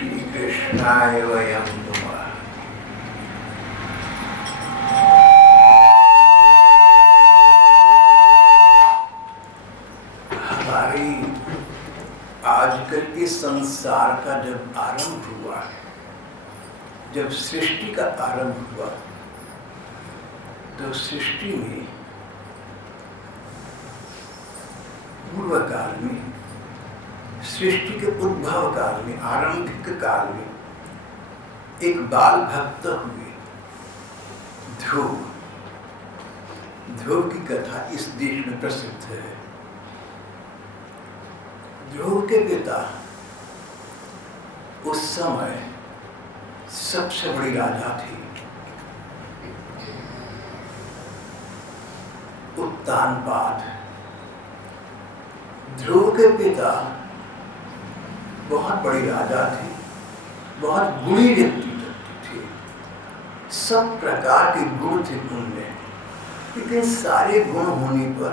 श्री कृष्णाय वयं नमः। हमारी आजकल के संसार का जब आरंभ हुआ, जब सृष्टि का आरंभ हुआ, तो सृष्टि में पूर्व काल में, सृष्टि के उद्भव काल में, आरंभिक काल में एक बाल भक्त हुए, ध्रुव। ध्रुव की कथा इस देश में प्रसिद्ध है। ध्रुव के पिता उस समय सबसे बड़ी राजा थी, उत्तानपाद। ध्रुव के पिता बहुत बड़ी राजा थे, बहुत गुणी व्यक्ति थे, सब प्रकार के गुण थे उनमें। लेकिन सारे गुण होने पर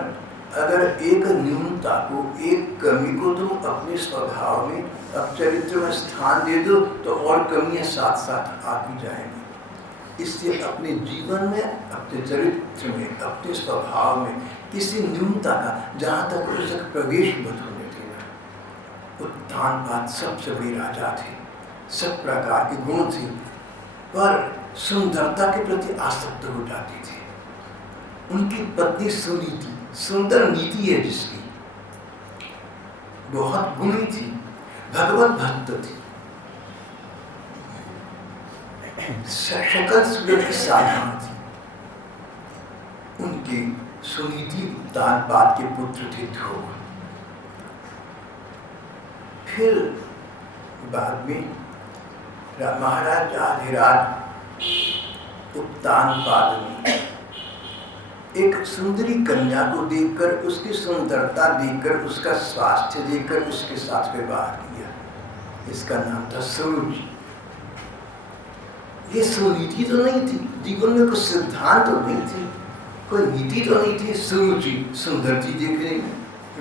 अगर एक न्यूनता को, एक कमी को तुम अपने स्वभाव में, चरित्र में स्थान दे दो, तो और कमियां साथ साथ आती जाएंगी। इसलिए अपने जीवन में, अपने चरित्र में, अपने स्वभाव में किसी न्यूनता का जहाँ तक हो सके प्रवेश मत होने देना। उत्तानपाद सबसे बड़ी राजा थे, सब प्रकार के गुण थे, पर सुंदरता के प्रति आसक्त हो जाती थी। उनकी पत्नी सुनीति, सुंदर नीति है जिसकी, बहुत गुणी थी, भगवत भक्त थी, शकल सूरज साधारण थी। उनकी सुनीति उत्तानपाद के पुत्र थे ध्रुव। फिर बाद में महाराज आधिराज उत्तानपाद ने एक सुंदरी कन्या को देखकर, उसकी सुंदरता देखकर, उसका स्वास्थ्य देखकर उसके साथ विवाह किया। इसका नाम था सुरुचि। ये सुनीति तो नहीं थी, जीवन में कुछ सिद्धांत तो नहीं थे, कोई नीति तो नहीं थी। सुरुचि, सुंदर थी देखने में,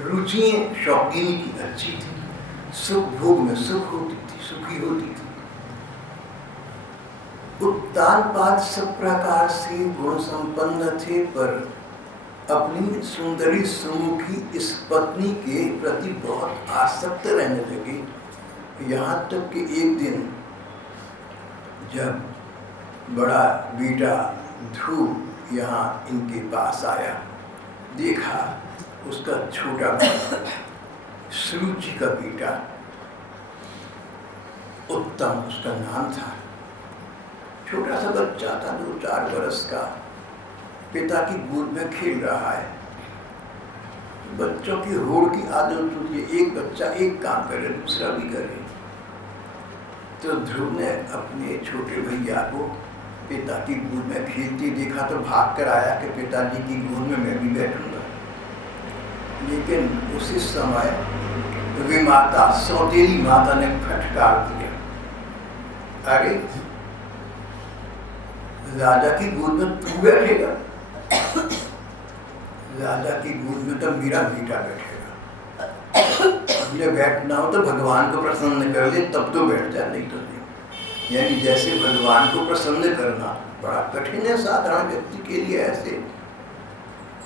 रुचियां शौकीनी की अच्छी थी, सुख भोग में सुख होती थी, सुखी होती थी। उत्तानपाद सब प्रकार से गुण संपन्न थे, पर अपनी सुंदरी सुमुखी इस पत्नी के प्रति बहुत आसक्त रहने लगे। यहाँ तक कि एक दिन जब बड़ा बेटा ध्रुव यहाँ इनके पास आया, देखा उसका छोटा बेटा, सुरुचि का बेटा उत्तम उसका नाम था, छोटा सा बच्चा था, 2-4 वर्ष का, पिता की गोद में खेल रहा है। बच्चों की होड़ की आदत होती है, एक बच्चा एक काम करे दूसरा भी करे। तो ध्रुव ने अपने छोटे भैया को पिता की गोद में खेलते देखा तो भाग कर आया कि पिताजी की गोद में मैं भी बैठूंगा। लेकिन उसी समय वे माता, सौतेली माता ने फटकार दिया, अरे राजा की गोद में तू बैठेगा? राजा की गोद में तो मेरा बेटा बैठेगा। मुझे बैठना हो तो भगवान को प्रसन्न कर ले, तब तो बैठ जा, नहीं तो नहीं। यानी जैसे भगवान को प्रसन्न करना बड़ा कठिन है साधारण व्यक्ति के लिए, ऐसे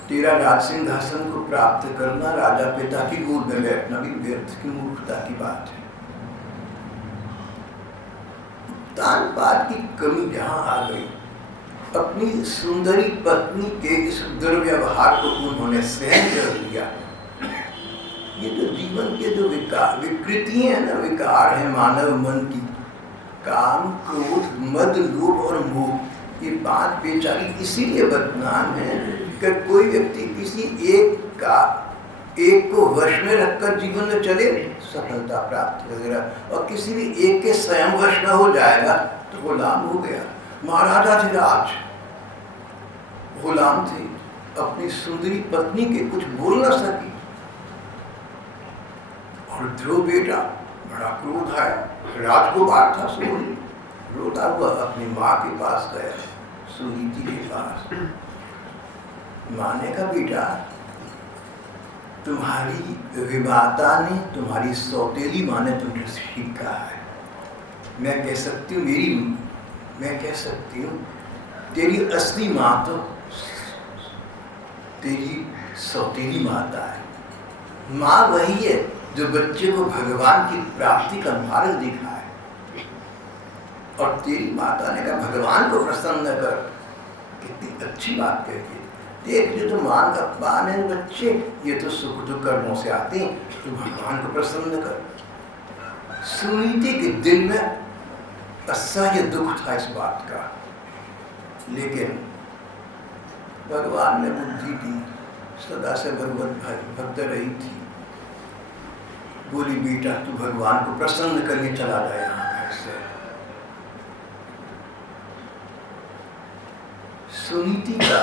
तेरा राज सिंहासन को प्राप्त करना, राजा पिता की गोद में बैठना भी व्यर्थ की मूर्खता की बात है। उत्तानपाद की कमी जहाँ आ गई, अपनी सुंदरी पत्नी के इस दुर्व्यवहार को उन्होंने सहन कर लिया। ये तो जीवन के जो विकृति है ना, विकार है मानव मन की, काम, क्रोध, मद, लोभ और मोह, ये 5 बेचारी इसीलिए बदनाम है कि कोई व्यक्ति किसी एक को वश में रखकर जीवन में चले, सफलता प्राप्त वगैरह, और किसी भी एक के स्वयं वश में हो जाएगा तो गुलाम हो गया। महाराजा थे, राज गुलाम थे, अपनी सुंदरी पत्नी के कुछ बोल न सकी। और ध्रुव बेटा बड़ा क्रोध आया, राजकुमार था, सुनीति, रोता हुआ अपनी माँ के पास गया, सुनीति के पास। माँ ने कहा, बेटा तुम्हारी विमाता ने, तुम्हारी सौतेली माँ ने तुमसे सीखा है मैं कह सकती हूँ तेरी असली माँ तो तेरी सौतेली माता है। माँ वही है जो बच्चे को भगवान की प्राप्ति का मार्ग दिखाए। और तेरी माता ने कहा भगवान को प्रसन्न कर। कितनी अच्छी बात कहती है। देख ये तो मान है बच्चे, ये तो सुख दुख कर्मों से आते हैं, तो भगवान को प्रसन्न कर। सुनीति के दिल में असह्य दुख था इस बात का, लेकिन भगवान ने बुद्धि दी, सदा से भगवत भक्त रही थी। बोली बेटा तू भगवान को प्रसन्न करके चला जाए यहाँ घर से। सुनीति का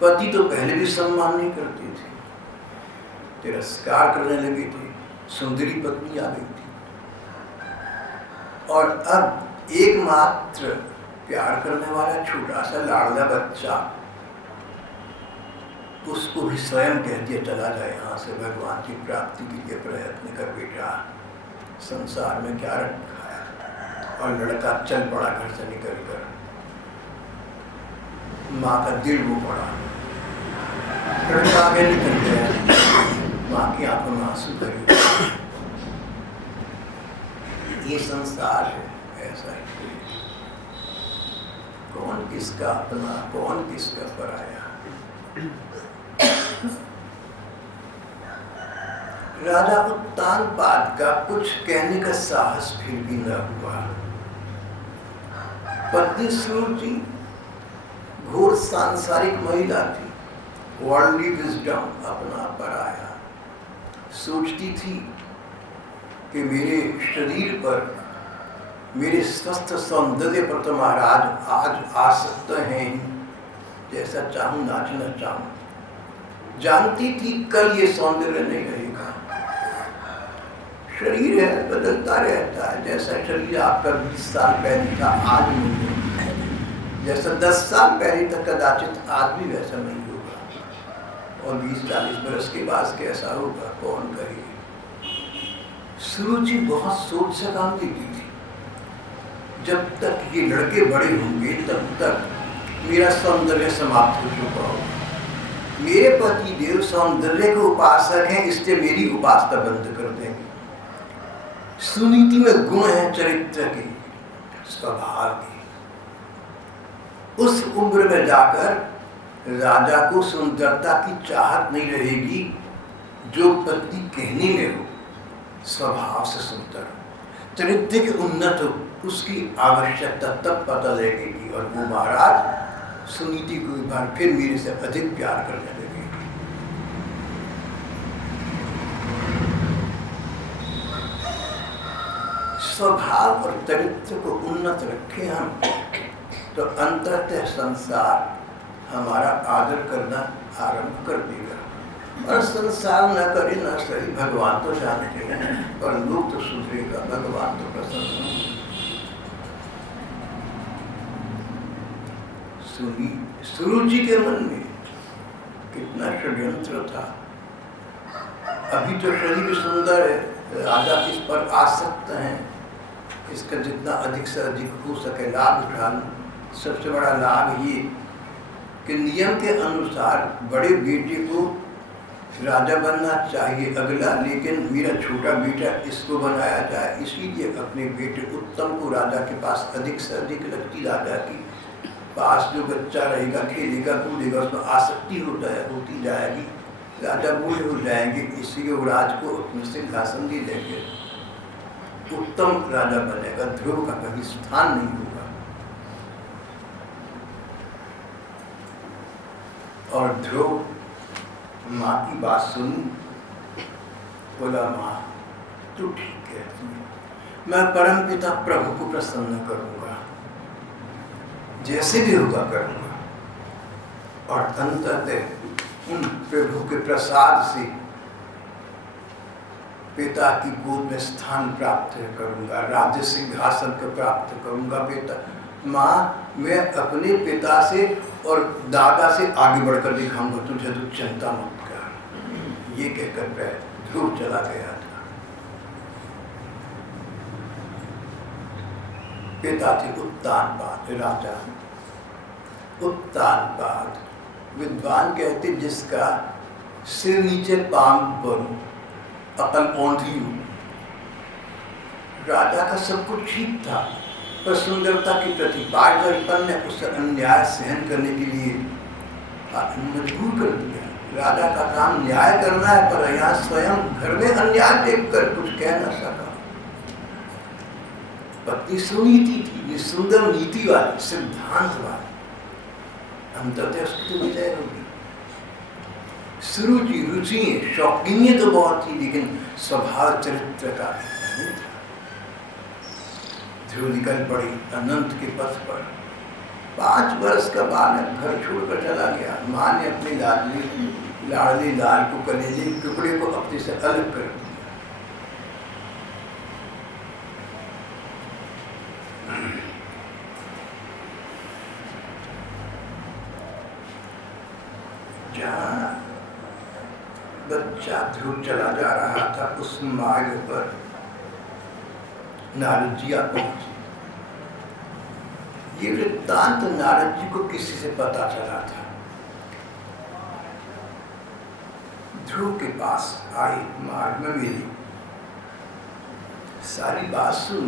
पति तो पहले भी सम्मान नहीं करती थी, तिरस्कार करने लगी थी। सुंदरी पत्नी आ गई थी और अब एकमात्र प्यार करने वाला छोटा सा लाडला बच्चा, उसको भी स्वयं कह दिया चला जाए यहाँ से, भगवान की प्राप्ति के लिए प्रयत्न कर बेटा, संसार में क्या रखा है। और लड़का चल पड़ा घर से निकल कर। माँ का दिल वो पड़ा, लड़का आगे निकल गया, माँ की आंखों में आंसू भरे। ये संसार है ऐसा ही, कौन किसका अपना कौन किसका पराया। राजा उत्तानपाद का कुछ कहने का साहस फिर भी न हुआ। पत्नी सुरुचि घोर सांसारिक महिला थी, वर्ल्डली विजडम अपना पराया। सोचती थी कि मेरे शरीर पर, मेरे स्वस्थ सौंदर्य पर तो महाराज आज आसक्त हैं, जैसा चाहूं नाचना चाहूं। जानती थी कल ये सौंदर्य नहीं रहेगा। शरीर है बदलता रहता है, जैसा शरीर आपका 20 साल पहले था आज नहीं है, जैसा 10 साल पहले तक कदाचित आज भी वैसा नहीं होगा, और 20-40 बरस के बाद कैसा होगा कौन कहे। सुरुचि बहुत सोच से काम देती थी, जब तक ये लड़के बड़े होंगे तब तक मेरा सौंदर्य समाप्त हो चुका होगा। मेरे पति देव सौंदर्य के उपासक हैं, इसलिए मेरी उपासना बंद कर देंगे। सुनीति में गुण है चरित्र के, स्वभाव के। उस उम्र में जाकर राजा को सुंदरता की चाहत नहीं रहेगी, जो पत्नी कहने में हो, स्वभाव से सुंदर, चरित्र के उन्नत हो, उसकी आवश्यकता तब पता लगेगी। और वो महाराज सुनीति को एक बार फिर मेरे से अधिक प्यार करने लगेगी। स्वभाव और चरित्र को उन्नत रखें हम, तो अंततः संसार हमारा आदर करना आरंभ कर देगा। और संसार न करे न सही, भगवान तो जानते हैं, पर लोग तो सुधरेगा, भगवान तो प्रसन्न होंगे। सुरुचि के मन में कितना षड्यंत्र था। अभी तो शरीर सुंदर है, राजा इस पर आसक्त हैं, इसका जितना अधिक से अधिक हो सके लाभ उठाना। सबसे बड़ा लाभ ये कि नियम के अनुसार बड़े बेटे को राजा बनना चाहिए अगला, लेकिन मेरा छोटा बेटा इसको बनाया जाए। इसीलिए अपने बेटे उत्तम को राजा के पास अधिक से अधिक लगती, राजा की पास जो बच्चा रहेगा खेलेगा कूदेगा उसमें आसक्ति होती जाएगी, राजा बूढ़े हो जाएंगे, इसलिए वो राज को अपने सिंहासन दे देंगे, उत्तम राजा बनेगा, ध्रुव का कभी स्थान नहीं होगा। और ध्रुव माँ की बात सुनी, बोला माँ तू ठीक कहती है, मैं परमपिता प्रभु को प्रसन्न करूंगा, जैसे भी होगा करूंगा। और अंततः उन प्रभु के प्रसाद से पिता की गोद में स्थान प्राप्त करूंगा, राज्य सिंहासन को प्राप्त करूंगा। पिता माँ मैं अपने पिता से और दादा से आगे बढ़कर दिखाऊंगा, तुझे तो चिंता मत कर। ये कहकर वह ध्रुव चला गया था। पिता थे उत्तानपाद राजा। उत्तानपाद विद्वान कहते जिसका सिर नीचे पांव पर अकल औंधी हो। राजा का सब कुछ ठीक था, पर सुंदरता के प्रति पागलपन ने उसे अन्याय सहन करने के लिए मजबूर कर दिया। राजा का काम न्याय करना है, पर यहाँ स्वयं घर में अन्याय देखकर कुछ कह न सका। पत्नी सुनीति थी, ये सुंदर नीति वाली, सिद्धांत वाली, अंततः उसकी तो विजय होगी। सुरुचि, रुचि, शौकीनियत तो बहुत थी, लेकिन स्वभाव चरित्र का नहीं था। ध्रुव निकल पड़ी अनंत के पथ पर। 5 वर्ष का बालक घर छोड़कर चला गया। माँ ने अपनी लाडली लाल को कलेजे के टुकड़े को अपने से अलग कर दिया। जहाँ बच्चा ध्रुव चला जा रहा था, उस मार्ग पर नारद जी आ पहुंचे। ये वृत्तांत नारद जी को किसी से पता चला था। ध्रुव के पास आई, मार्ग में मिली, सारी बात सुन।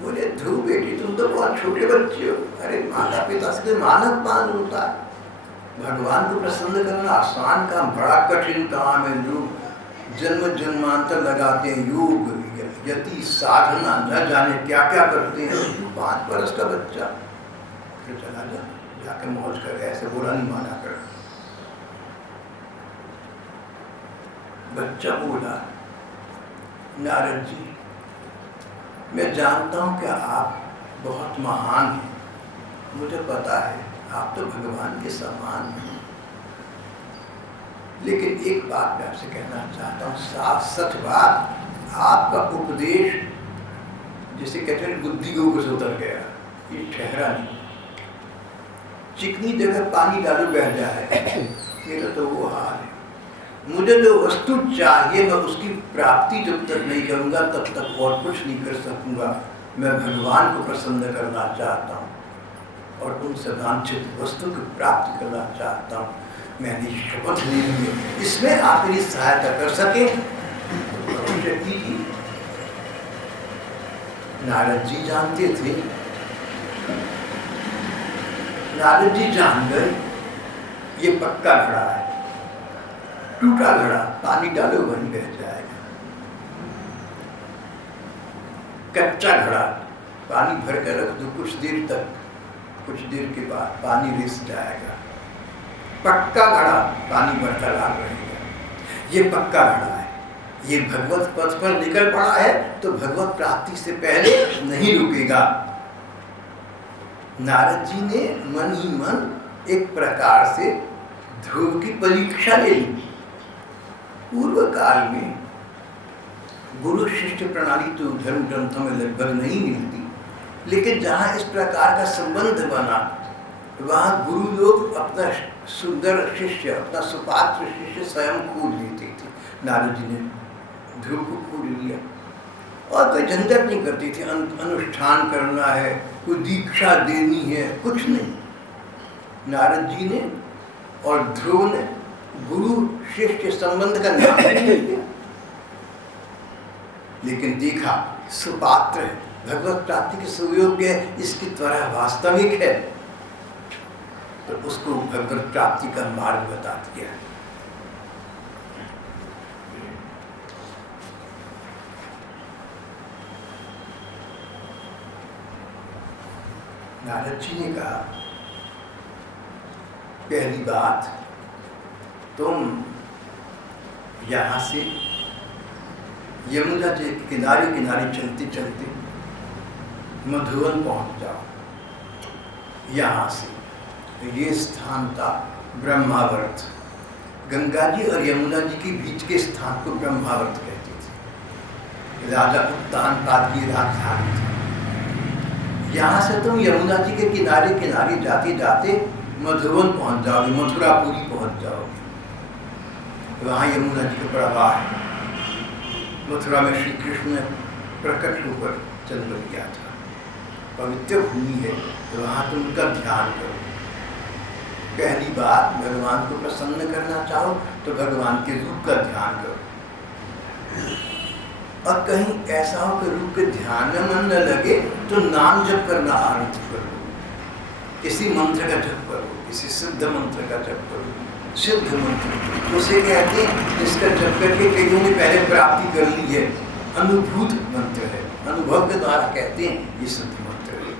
बोले ध्रुव बेटी तुम तो बहुत छोटे बच्चे हो। अरे माता पिता से मानव मान होता है। भगवान को प्रसन्न करना आसान काम, बड़ा कठिन काम है। लोग जन्म जन्मांतर लगाते हैं, योग यति साधना न जाने क्या क्या करते हैं। 5 वर्ष का बच्चा फिर चला जाके मौज कर, ऐसे बुरा नहीं माना कर। बच्चा बोला नारद जी, मैं जानता हूं कि आप बहुत महान हैं, मुझे पता है आप तो भगवान के समान हैं, लेकिन एक बात मैं आपसे कहना चाहता हूँ, साफ सच बात। आपका उपदेश जिसे कहते हैं बुद्धि के ऊपर से उतर गया, ये ठहरा नहीं। चिकनी जगह पानी डालो बह जाए, मेरा तो वो हाल है। मुझे जो वस्तु चाहिए मैं उसकी प्राप्ति जब तक नहीं करूँगा तब तक और कुछ नहीं कर सकूँगा। मैं भगवान को प्रसन्न करना चाहता हूँ और उनसे वांछित वस्तु की प्राप्ति करना चाहता हूँ। मैंने शपथ ली है, इसमें आप मेरी सहायता कर सके तो कीजिए। नारद जी जानते थे, नारद जी जान गए ये पक्का घड़ा है, टूटा घड़ा, पानी डालो वहीं बह जाएगा। कच्चा घड़ा, पानी भर कर रख दो कुछ देर तक, कुछ देर के बाद पानी रिस जाएगा। पक्का घड़ा, पानी बरकरार रहेगा। ये पक्का घड़ा है, ये भगवत पथ पर निकल पड़ा है तो भगवत प्राप्ति से पहले नहीं रुकेगा। नारद जी ने मन ही मन एक प्रकार से ध्रुव की परीक्षा ले ली। पूर्व काल में गुरु शिष्य प्रणाली तो धर्म ग्रंथों में लगभग नहीं मिलती, लेकिन जहाँ इस प्रकार का संबंध बना वहाँ गुरु लोग अपना सुंदर शिष्य, अपना सुपात्र शिष्य स्वयं खोज लेते थे। नारद जी ने ध्रुव को खोज लिया और कोई झंझट नहीं करती थी, अनुष्ठान करना है, कोई दीक्षा देनी है, कुछ नहीं। नारद जी ने और ध्रुव ने गुरु शिष्य संबंध का नाम नहीं लिया, लेकिन देखा सुपात्र है, भगवत प्राप्ति के सुयोग्य है, इसकी त्वरा वास्तविक है, तो उसको भगवत प्राप्ति का मार्ग बता दिया। नारद जी ने कहा, पहली बात, तुम यहाँ से यमुना जी के किनारे किनारे चलते चलते मधुवन पहुँच जाओ। यहाँ से ये स्थान था ब्रह्मावर्त, गंगा जी और यमुना जी के बीच के स्थान को ब्रह्मावर्त कहते थे। राजा उत्तानपाद की राजधानी थी। यहाँ से तुम यमुना जी के किनारे किनारे जाते जाते मधुवन पहुँच जाओगे, मथुरापुरी पहुँच जाओगे। वहाँ यमुना जी का प्रवाह है। मथुरा में श्री कृष्ण ने प्रकट होकर जन्म लिया था। पवित्र भूमि है, तो वहाँ तुम उनका ध्यान करो। पहली बात, भगवान को प्रसन्न करना चाहो तो भगवान के रूप का ध्यान करो। और कहीं ऐसा हो कि रूप के ध्यान में मन न लगे तो नाम जप करना आरंभ करो। किसी मंत्र का जप करो, किसी सिद्ध मंत्र का जप करो। सिद्ध मंत्र उसे कहते हैं जिसका जप करके कईयों ने पहले प्राप्ति कर ली है, अनुभूत मंत्र है, अनुभव के द्वारा कहते हैं ये सिद्ध मंत्र है।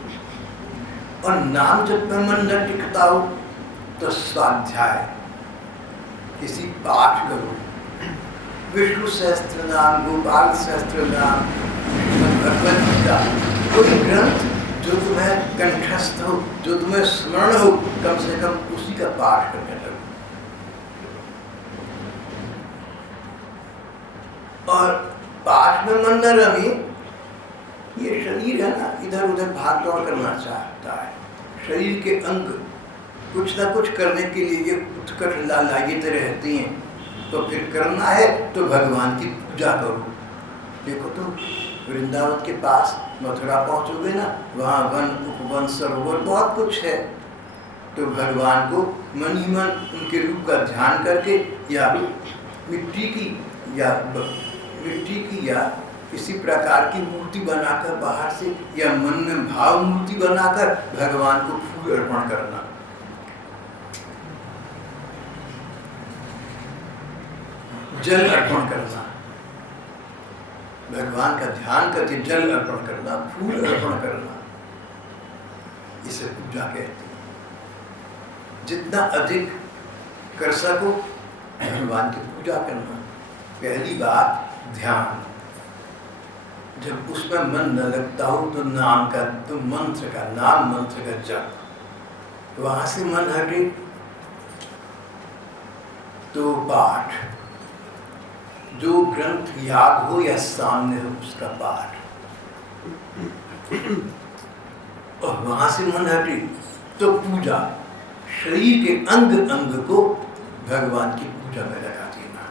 और नाम जप में मन न टिकता हो तो स्वाध्याय, किसी पाठ करो, विष्णु सहस्त्र नाम, गोपाल सहस्त्र नाम, भगवद गीता, कोई ग्रंथ जो तुम्हें कंठस्थ हो, जो तुम्हें स्मरण हो, कम से कम उसी का पाठ करने लगो। और पाठ में मन न रहे, ये शरीर है ना, इधर उधर भाग दौड़ करना चाहता है। शरीर के अंग कुछ ना कुछ करने के लिए ये उत्कट लालायित रहती हैं, तो फिर करना है तो भगवान की पूजा करो। देखो तुम वृंदावन के पास मथुरा पहुंचोगे ना, वहाँ वन, उपवन, सरोवर बहुत कुछ है। तो भगवान को मन ही मन उनके रूप का ध्यान करके या मिट्टी की या किसी प्रकार की मूर्ति बनाकर बाहर से या मन में भाव मूर्ति बनाकर भगवान को फूल अर्पण करना। जल अर्पण करना, भगवान का ध्यान करके जल अर्पण करना, फूल अर्पण करना, इसे पूजा कहते हैं। जितना अधिक कर सको भगवान की पूजा करना। पहली बात ध्यान, जब उसमें मन न लगता हो तो नाम का, तो मंत्र का, नाम मंत्र का जप, वहां से मन हटे तो पाठ, जो ग्रंथ याद हो या सामने हो उसका पाठ, और वहां से मन हटे तो पूजा, शरीर के अंग अंग को भगवान की पूजा में लगा देना।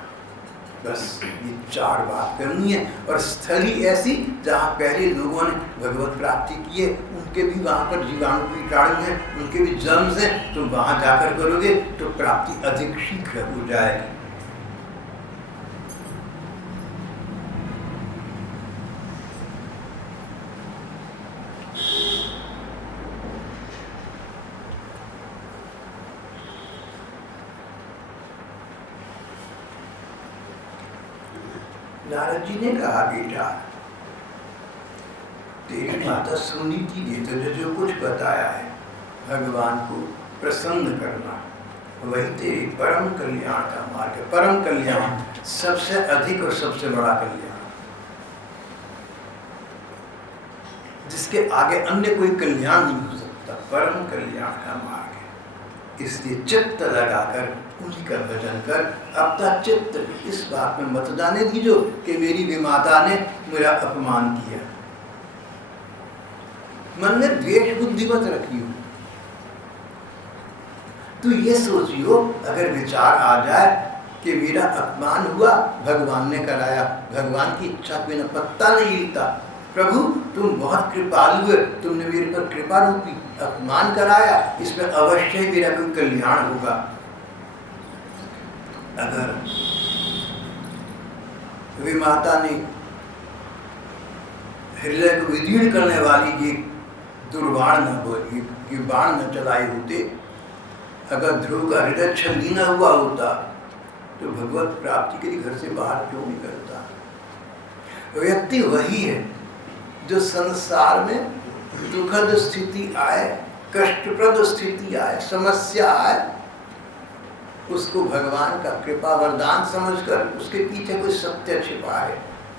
बस ये 4 बात करनी है। और स्थली ऐसी जहाँ पहले लोगों ने भगवत प्राप्ति की है, उनके भी वहाँ पर जीवाणु कीटाणु हैं, उनके भी जन्म हैं, तो वहाँ जाकर करोगे तो प्राप्ति अधिक शीघ्र हो जाएगी। नारद जी ने कहा, बेटा तेरी माता सुनीति ने तुझे जो कुछ बताया है भगवान को प्रसन्न करना, वही तेरी परम कल्याण का मार्ग है। परम कल्याण, सबसे अधिक और सबसे बड़ा कल्याण, जिसके आगे अन्य कोई कल्याण नहीं हो सकता, परम कल्याण का मार्ग है। इसलिए चित्त लगाकर उन्हीं का भजन कर। अपना चित्त इस बात में मत जाने दीजो कि मेरी विमाता ने मेरा अपमान किया। मन में द्वेष बुद्धि मत रखियो। तो ये सोचियो, अगर विचार आ जाए कि मेरा अपमान हुआ, भगवान ने कराया, भगवान की इच्छा के बिना पत्ता नहीं हिलता, प्रभु तुम बहुत कृपालु है, तुमने मेरे पर कृपा रूपी अपमान कराया, इसमें अवश्य ही मेरा कोई कल्याण होगा। अगर विमाता ने हृदय को विदीर्ण करने वाली ये दुर्बाण ये बाण न चलाए होते, अगर ध्रुव का हृदय छलनी न हुआ होता तो भगवत प्राप्ति के लिए घर से बाहर क्यों निकलता। व्यक्ति वही है जो संसार में दुखद स्थिति आए, कष्टप्रद स्थिति आए, समस्या आए, उसको भगवान का कृपा वरदान समझकर उसके पीछे कोई सत्य छिपा है,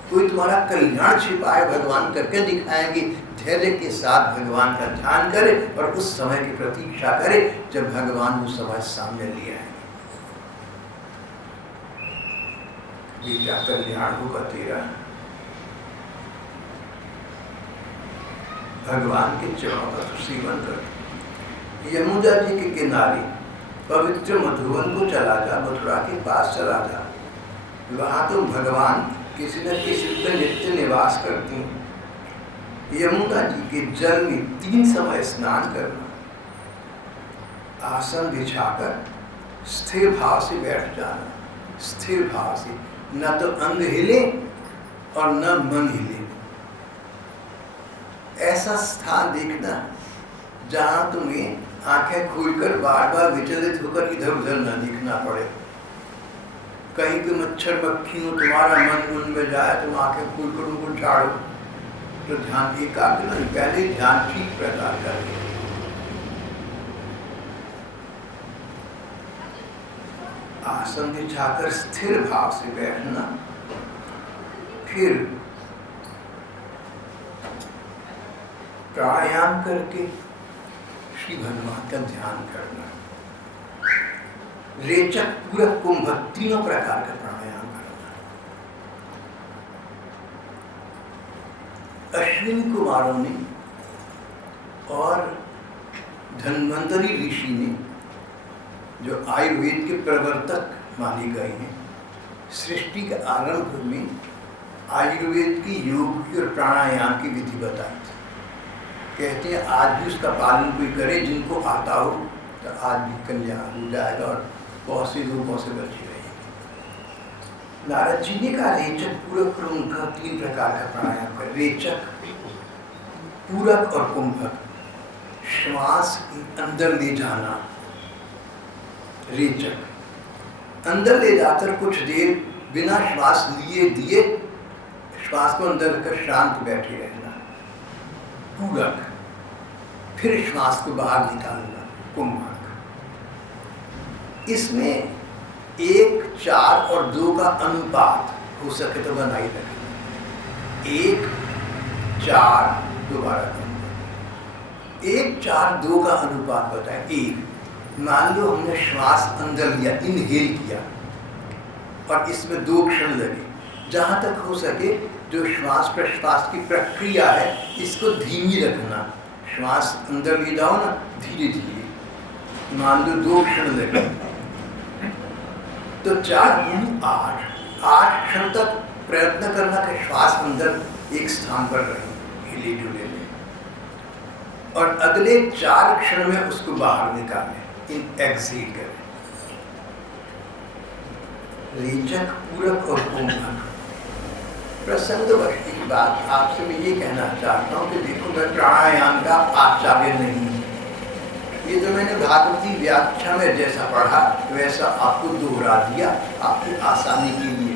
कोई तुम्हारा कल्याण छिपा है, भगवान करके दिखाएंगे। धैर्य के साथ भगवान का ध्यान करे और उस समय की प्रतीक्षा करे जब भगवान वो समय सामने ले आएंगे। बेटा कल्याण होगा तेरा। भगवान के चरणों का तो सेवन कर। यमुना जी के किनारे पवित्र मधुवन को चला जा, मथुरा के पास चला जा, वहाँ तो भगवान किसी न किसी पे नित्य निवास करती हैं। यमुना जी के जल में 3 समय स्नान करना, आसन बिछाकर स्थिर भाव से बैठ जाना, स्थिर भाव से, न तो अंग हिले और न मन हिले। ऐसा स्थान देखना जहां तुम्हें आंखें खोलकर बार बार विचलित होकर इधर उधर न दिखना पड़े। कहीं के मच्छर मक्खी हो, तुम्हारा मन उनमें जाए, तुम आंखें खोलकर उनको झाड़ो, तो ध्यान एकाग्र नहीं, पहले ध्यान ठीक प्रकार कर। आसन बिछाकर स्थिर भाव से बैठना, फिर प्राणायाम करके श्री भगवान का ध्यान करना। रेचक, पूरक, कुंभक, तीनों प्रकार का प्राणायाम करना। अश्विनी कुमारों ने और धन्वंतरी ऋषि ने, जो आयुर्वेद के प्रवर्तक माने गए हैं, सृष्टि के आरंभ में आयुर्वेद की योग की और प्राणायाम की विधि बताई थी। कहते हैं आज भी उसका पालन कोई करे, जिनको आता हो तो आज भी कल्याण हो जाएगा और बहुत से रोगों से बचे रहेंगे। नारद जी ने कहा रेचक, पूरक, कुंभक, 3 प्रकार का प्राणायाम कर। रेचक, पूरक और कुंभक, श्वास के अंदर ले जाना। रेचक, अंदर ले जाकर कुछ देर बिना श्वास लिए दिए श्वास को अंदर कर शांत बैठे रहना। पूरक, फिर श्वास को बाहर निकालना। कुंभक, इसमें 1, 4 और 2 का अनुपात हो सके तो बनाए रखें। 1, 4, दोबारा करूँगा, 1, 4, 2 का अनुपात बताएं। 1, मान लो हमने श्वास अंदर लिया, इनहेल किया, और इसमें 2 क्षण लगे। जहाँ तक हो सके जो श्वास प्रश्वास की प्रक्रिया है इसको धीमी रखना। श्वास अंदर ले जाओ ना, धीरे धीरे, मान लो 2 क्षण लगे तो 4 गुण 8 क्षण तक प्रयत्न करना कि श्वास अंदर एक स्थान पर रहे, हिले डुले में, और अगले 4 क्षण में उसको बाहर निकालें, एक्सेल करें। रेचक, पूरक और कुंभक। प्रसंगवश एक बात आपसे मैं ये कहना चाहता हूँ कि देखो, मैं प्राणायाम का आचार्य नहीं हूँ। ये जो मैंने भागवती व्याख्या में जैसा पढ़ा वैसा आपको दोहरा दिया आपकी आसानी के लिए।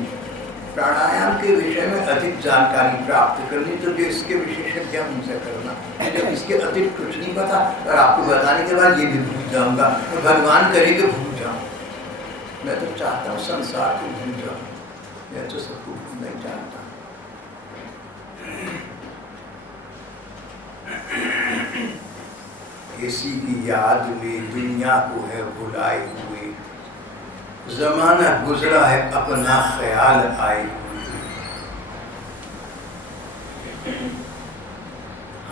प्राणायाम के विषय में अधिक जानकारी प्राप्त करनी तो जो इसके विशेषज्ञ उनसे करना, जब इसके अतिरिक्त कुछ नहीं पता और आपको बताने के बाद ये भी भूल जाऊंगा, तो भगवान करे कि भूल जाऊँ। मैं तो चाहता हूँ संसार को भूल जाऊँ, मैं तो सबको भूल नहीं चाहता। किसी की याद में दुनिया को है भुलाए हुए, जमाना गुजरा है अपना ख्याल आए हुए।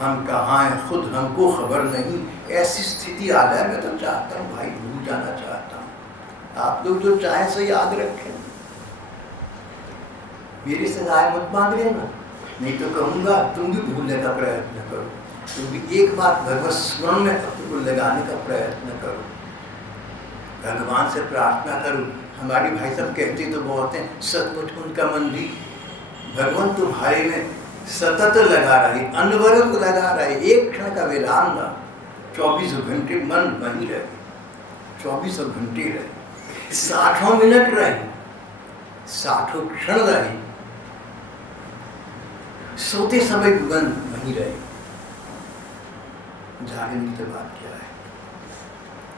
हम कहाँ हैं खुद हमको खबर नहीं, ऐसी स्थिति आ जाए। मैं तो चाहता हूँ भाई, भूल जाना चाहता हूँ। आप लोग जो चाहे सो याद रखें, मेरे से राय मत मांग लेना, नहीं तो कहूँगा तुम भी भूलने का प्रयत्न करो। तुम भी एक बात भगवत स्मरण में अपने को लगाने का प्रयत्न करो, भगवान से प्रार्थना करो। हमारे भाई साहब कहते तो बहुत हैं, सचमुच उनका मन भी भगवान तुम्हारे में सतत लगा रहे, अनवरत लगा रहे, एक क्षण का विराम ना, 24 घंटे मन वहीं रहे, 24 घंटे रहे, 60 मिनट रहे, 60 क्षण रहे, सोते समय मन वहीं रहे। जागने की बात क्या है?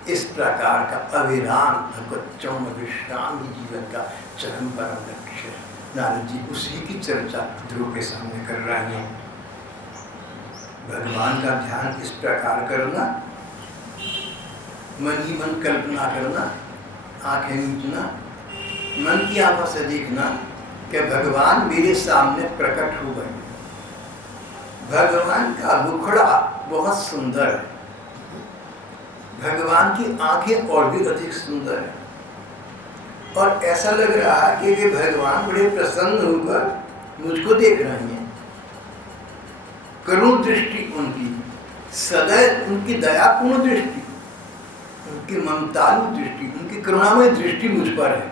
इस प्रकार का अविराम भगवत चौम विश्राम ही जीवन का चरम परम लक्ष्य है। नारद जी उसी की चर्चा ध्रुव के सामने कर रहे हैं। भगवान का ध्यान इस प्रकार करना, मन ही मन कल्पना करना, आंखें मीचना, मन की आंखों से देखना कि भगवान मेरे सामने प्रकट हो गए। भगवान का मुखड़ा बहुत सुंदर है, भगवान की आंखें और भी अधिक सुंदर है, और ऐसा लग रहा है कि भगवान बड़े प्रसन्न होकर मुझको देख रहे हैं। करुण दृष्टि उनकी, सदैव उनकी दयापूर्ण दृष्टि, उनकी ममतालु दृष्टि, उनकी करुणामय दृष्टि मुझ पर है।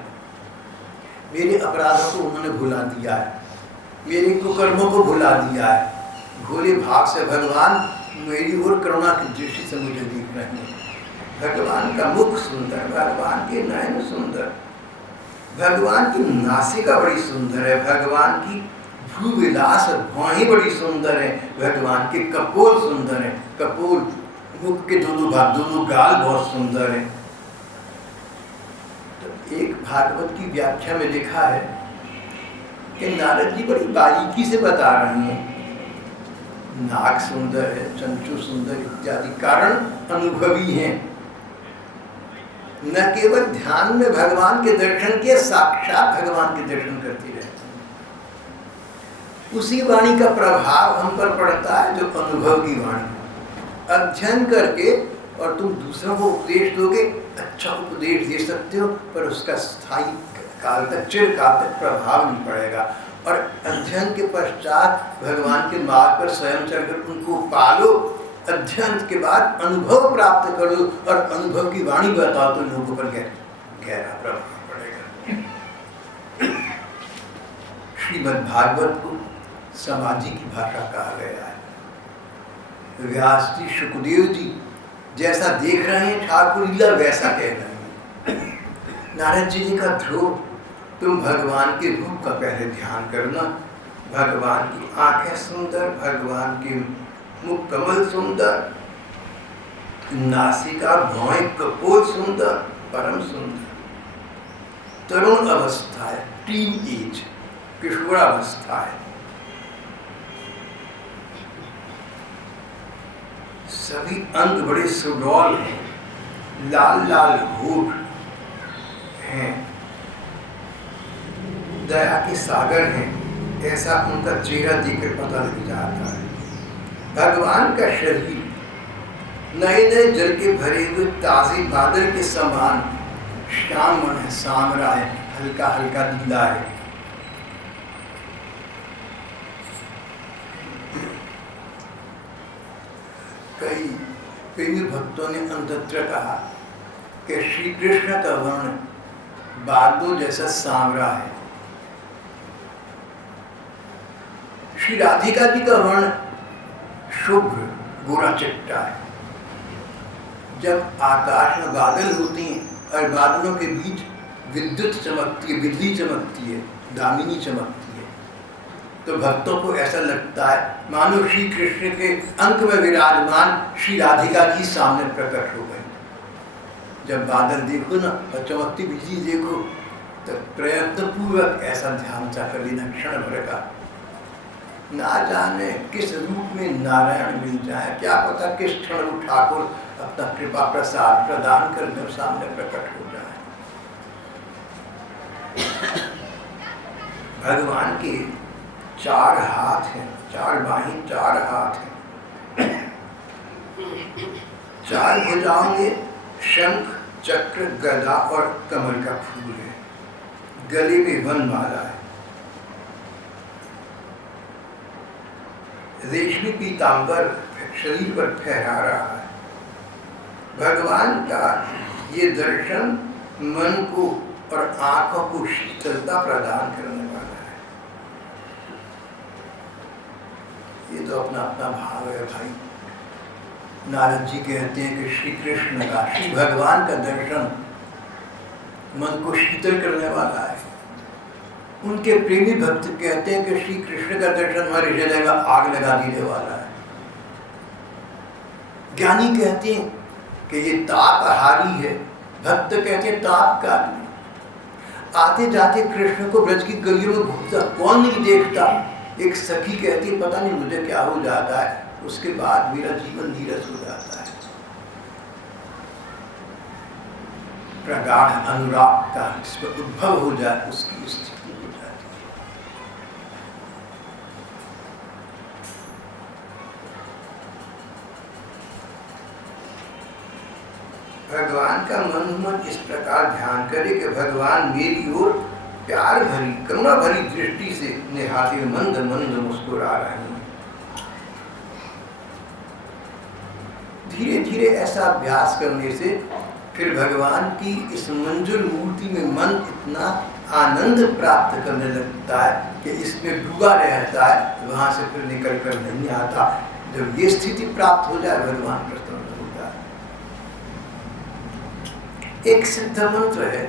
मेरे अपराधों को उन्होंने भुला दिया है, मेरे कुकर्मों को भुला दिया है। भोले भाव से भगवान मेरी ओर करुणा की दृष्टि से मुझे देख रहे हैं। भगवान का मुख सुंदर, भगवान के नयन सुंदर, भगवान की नासिका बड़ी सुंदर है, भगवान की भ्रूविलास भौहें बड़ी सुंदर है, भगवान के कपोल सुंदर है, कपोल मुख के दोनों गाल बहुत सुंदर है। तो एक भागवत की व्याख्या में लिखा है कि नारद जी बड़ी बारीकी से बता रहे हैं, नाक सुंदर है, चंचू सुंदर इत्यादि कारण अनुभवी हैं। न केवल ध्यान में भगवान के दर्शन के, साक्षात भगवान के दर्शन करती रहती। उसी वाणी का प्रभाव हम पर पड़ता है जो अनुभव की वाणी। अध्ययन करके और तुम दूसरों को उपदेश दोगे, अच्छा उपदेश दे सकते हो, पर उसका स्थायी काल तक, चिरकाल तक प्रभाव नहीं पड़ेगा। और अध्ययन के पश्चात भगवान के मार्ग पर स्वयं चलकर उनको पालो, अध्ययन के बाद अनुभव प्राप्त करो और अनुभव की वाणी बताओ तो लोगों पर गहरा प्रभाव पड़ेगा। श्रीमद् भागवत को समाधि की भाषा कहा गया है। व्यास जी, शुकदेव जी जैसा देख रहे हैं ठाकुर लीला वैसा कह रहे हैं। नारद जी ने कहा, ध्रुव तुम भगवान के रूप का पहले ध्यान करना। भगवान की आंखें सुंदर, भगवान के मुख कमल सुंदर, नासिका भौहें कपोल सुंदर, परम सुंदर। तरुण अवस्था है, टीन एज, किशोरावस्था है। सभी अंग बड़े सुडौल हैं, लाल लाल होठ हैं, दया के सागर हैं, ऐसा उनका चेहरा देखकर पता लग जाता है। भगवान का शरीर नए नए जल के भरे हुए ताजे बादल के समान श्याम है, सामरा है, हल्का हल्का नीला है। कई प्रेमी भक्तों ने अंतत्र कहा कि श्री कृष्ण का वर्ण बादलों जैसा सांवरा है, श्री राधिका जी का वर्ण शुभ्र गोरा चिट्टा है। जब आकाश में बादल होते हैं और बादलों के बीच विद्युत चमकती है, बिजली चमकती है, दामिनी चमकती है, तो भक्तों को ऐसा लगता है मानो श्री कृष्ण के अंक में विराजमान श्री राधिका जी सामने प्रकट हो गए। जब बादल देखो ना और चमकती बिजली देखो तो प्रयत्न पूर्वक ऐसा ध्यान सा कर लेना क्षण भर का। ना जाने किस रूप में नारायण मिल जाए, क्या पता किस क्षण वो ठाकुर अपना कृपा प्रसाद प्रदान कर जब सामने प्रकट हो जाए। भगवान के 4 हाथ हैं, 4 बाहें, 4 हाथ हैं, 4 भुजाओं में शंख, चक्र, गदा और कमल का फूल है। गले में वनमाला है, रेशमी पीतांबर शरीर पर फहरा रहा है। भगवान का ये दर्शन मन को और आंखों को शीतलता प्रदान करने वाला है। ये तो अपना अपना भाव है भाई। नारद जी कहते हैं कि श्री कृष्ण का, श्री भगवान का दर्शन मन को शीतल करने वाला है। उनके प्रेमी भक्त कहते हैं कि श्री कृष्ण का दर्शन हमारे हृदय में आग लगा देने वाला है। ज्ञानी कहते हैं कि ये तापहारी है, भक्त कहते हैं तापकारी। आते जाते कृष्ण को ब्रज की गलियों में घूमता कौन नहीं देखता। एक सखी कहती है पता नहीं मुझे क्या हो जाता है, उसके बाद मेरा जीवन नीरस हो जाता है। प्रगाढ़ अनुराग का इस पर उद्भव हो जाए, उसकी स्थिति हो जाती है। भगवान का मन इस प्रकार ध्यान करे कि भगवान मेरी ओर प्यार भरी, करुणा भरी दृष्टि से निहारते मंद मंद मुस्कुरा रहे हैं। धीरे धीरे ऐसा अभ्यास करने से फिर भगवान की इस मंजुल मूर्ति में मन इतना आनंद प्राप्त करने लगता है कि इसमें डूबा रहता है, वहाँ से फिर निकल कर नहीं आता। जब ये स्थिति प्राप्त हो जाए भगवान प्रसन्न हो जाए। एक सिद्ध मंत्र है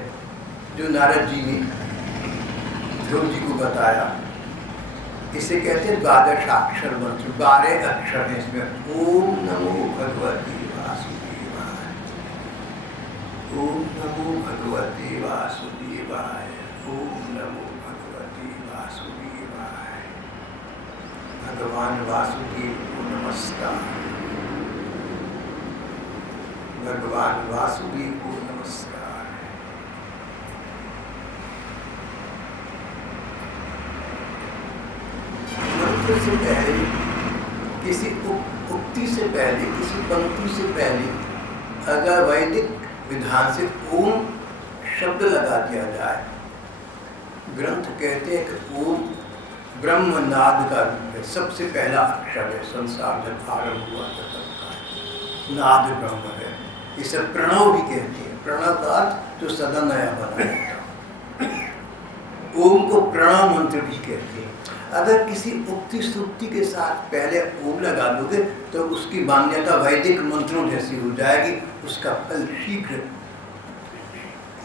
जो नारद जी ने ध्रुव जी को बताया, इसे कहते हैं द्वादशाक्षर मंत्र, 12 अक्षर हैं इसमें। ओम नमो भगवते वासुदेवाय, ओम नमो भगवते वासुदेवाय, ओम नमो भगवते वासुदेवाय। भगवान वासुदेव को नमस्कार, भगवान वासुदेव को नमस्कार। मंत्र से पहले, किसी उक्ति से पहले, किसी पंक्ति से पहले अगर वैदिक विधान से ओम शब्द लगा दिया जाए, ग्रंथ कहते हैं कि ओम ब्रह्मनाद का रूप है, सबसे पहला अक्षर है। संसार जब आरंभ हुआ तब का नाद ब्रह्म है। इसे प्रणव भी कहते हैं। प्रणव का अर्थ जो सदा नया बना है। ओम को प्रणव मंत्र भी कहते हैं। अगर किसी उक्ति सुक्ति के साथ पहले ओम लगा दोगे तो उसकी मान्यता वैदिक मंत्रों जैसी हो जाएगी, उसका फल शीघ्र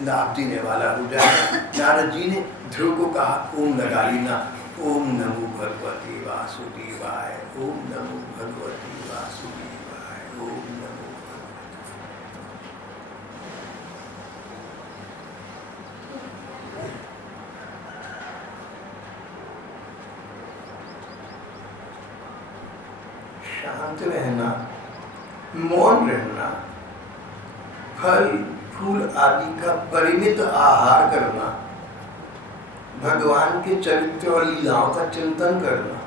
लाभ देने वाला हो जाएगा। नारद जी ने ध्रुव को कहा ओम लगा लेना, ओम नमो भगवते वासुदेवाय, ओम नमो भगवते वासुदेवाय, ओम नमो शांत रहना, मौन रहना, फल फूल आदि का परिमित आहार करना, भगवान के चरित्र और लीलाओं का चिंतन करना,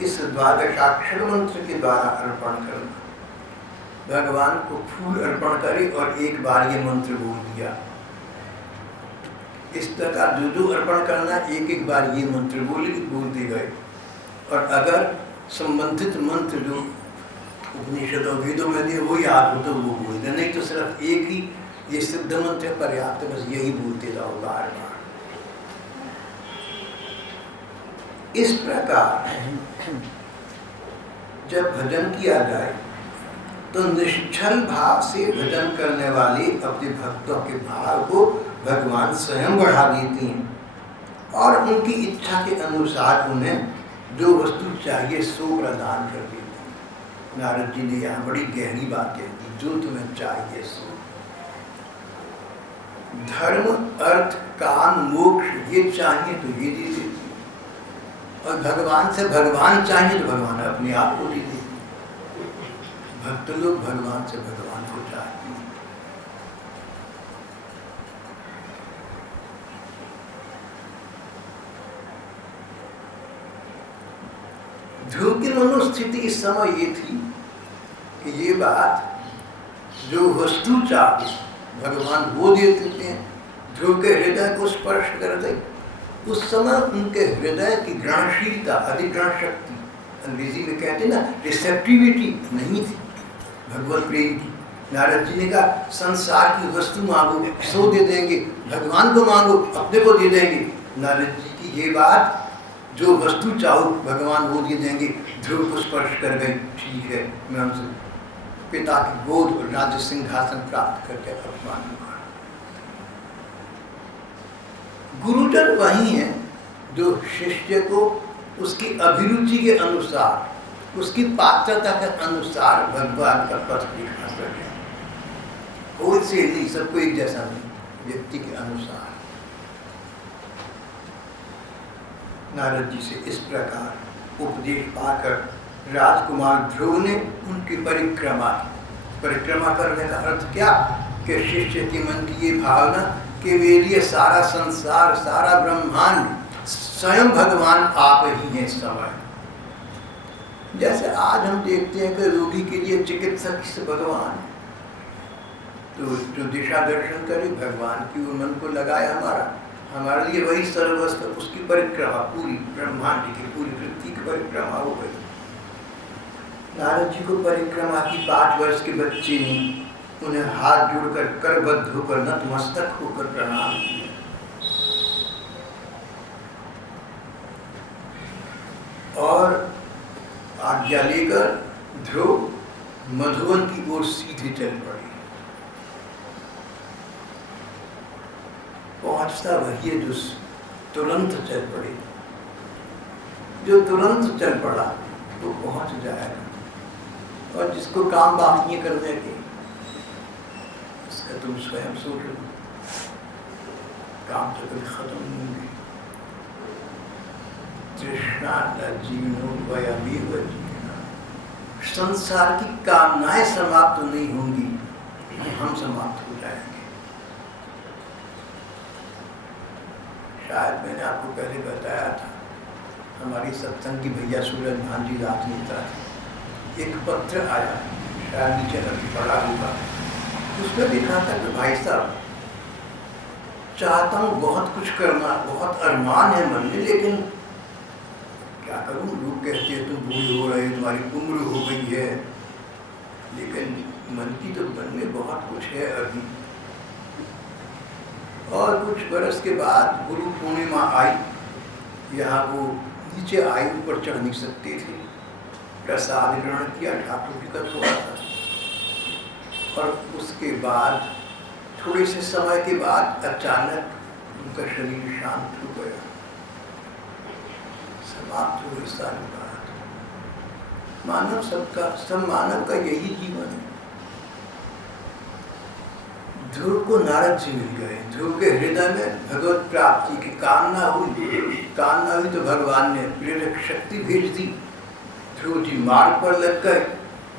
इस द्वादशाक्षर मंत्र के द्वारा अर्पण करना। भगवान को फूल अर्पण करे और एक बार ये मंत्र बोल दिया। इस प्रकार जो अर्पण करना, एक एक बार ये मंत्र बोलते गए। और अगर संबंधित मंत्र जो उपनिषदों वेदों में दिए वो याद हो तो वो बोलते, नहीं तो सिर्फ एक ही ये सिद्ध मंत्र पर्याप्त, बस यही बोलते रहो बार बार। इस प्रकार जब भजन किया जाए तो निश्चल भाव से भजन करने वाले अपने भक्तों के भाव को भगवान स्वयं बढ़ा देते हैं और उनकी इच्छा के अनुसार उन्हें जो वस्तु चाहिए सो प्रदान कर देते हैं। नारद जी ने यहाँ बड़ी गहरी बात कह दी, जो तुम्हें चाहिए सो। धर्म, अर्थ, काम, मोक्ष ये चाहिए तो ये दे देती है, और भगवान से भगवान चाहिए तो भगवान अपने आप को दे देती है। भक्त लोग भगवान से भगवान को चाहते हैं। ध्रुव की मनोस्थिति इस समय ये थी कि ये बात जो वस्तु चाहे भगवान वो दे देते हैं। ध्रुव के हृदय को स्पर्श कर दे, उस समय उनके हृदय की ग्रहणशीलता, अधिग्रहण शक्ति, अंग्रेजी में कहते हैं ना रिसेप्टिविटी, नहीं थी भगवत प्रेम की। नारद जी ने कहा संसार की वस्तु मांगो सो दे देंगे, भगवान को मांगो अपने को दे देंगे। नारद जी की ये बात, जो वस्तु चाहो भगवान वो दे देंगे। ध्रुव को स्पर्श कर गई, ठीक है, मैं उनसे पिता की गोद और राज्य सिंहासन प्राप्त करके अपमान हुआ। गुरुजन वही है जो शिष्य को उसकी अभिरुचि के अनुसार, उसकी पात्रता के अनुसार भगवान का पथ दिखा सके। कोई से नहीं, सबको एक जैसा नहीं, व्यक्ति के अनुसार। नारद जी से इस प्रकार उपदेश पाकर राजकुमार ध्रुव ने उनकी परिक्रमा की। परिक्रमा करने का अर्थ क्या कि शिष्य के मन की ये भावना कि मेरे लिए सारा संसार, सारा ब्रह्मांड स्वयं भगवान आप ही हैं। समय जैसे आज हम देखते हैं कि रोगी के लिए चिकित्सक से भगवान है, तो जो दिशा दर्शन करे भगवान की वो मन को लगाए हमारे लिए वही सर्वस्व, उसकी परिक्रमा पूरी ब्रह्मांड की, पूरी पृथ्वी की परिक्रमा हो गई। नारद जी को परिक्रमा की 5 वर्ष के बच्चे ने उन्हें हाथ जोड़कर करबद्ध होकर नतमस्तक होकर प्रणाम किया। और आज्ञा लेकर ध्रुव मधुवन की ओर सीधे चल पड़े। पहुंचता वही जो तुरंत चल पड़े। जो तुरंत चल पड़ा वो पहुंच जाएगा, और जिसको काम बाकी है करने के, इसका तुम स्वयं सोच लो, काम तो कभी खत्म नहीं होंगे। तृष्णा न जीवनो वयमेव जीवना, संसार की कामनाएं समाप्त नहीं होंगी, हम समाप्त हो जाएंगे। शायद मैंने आपको पहले बताया था, हमारी सत्संग की भैया सूरज भान जी राजनेता थे। एक पत्र आया, शायद नीचे अभी पड़ा होगा, उसमें लिखा था कि भाई साहब, चाहता हूँ बहुत कुछ करना, बहुत अरमान है मन में, लेकिन क्या करूँ, लोग कहते हैं तुम बूढ़े हो रहे, तुम्हारी उम्र हो गई है, लेकिन मन की तो मन में बहुत कुछ है अभी। और कुछ बरस के बाद गुरु पूर्णिमा आई, यहाँ वो नीचे आए, ऊपर चढ़ नहीं सकते थे। प्रसाद ग्रहण किया ठाकुर जी का थोड़ा सा, और उसके बाद थोड़े से समय के बाद अचानक उनका शरीर शांत हो गया, समाप्त हो गई सारी बात। मानव सब मानव का यही जीवन है। ध्रुव को नारद जी मिल गए। ध्रुव के हृदय में भगवत प्राप्ति की कामना हुई तो भगवान ने प्रेरक शक्ति भेज दी। ध्रुव जी मार्ग पर लग गए,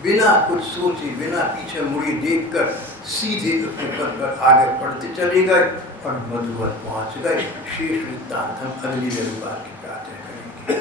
बिना कुछ सोचे, बिना पीछे मुड़ी देखकर सीधे अपने पद पर आगे बढ़ते चले गए और मधुवन पहुंच गए। शेष वृत्तांत हम अगली रविवार की प्रार्थना करेंगे।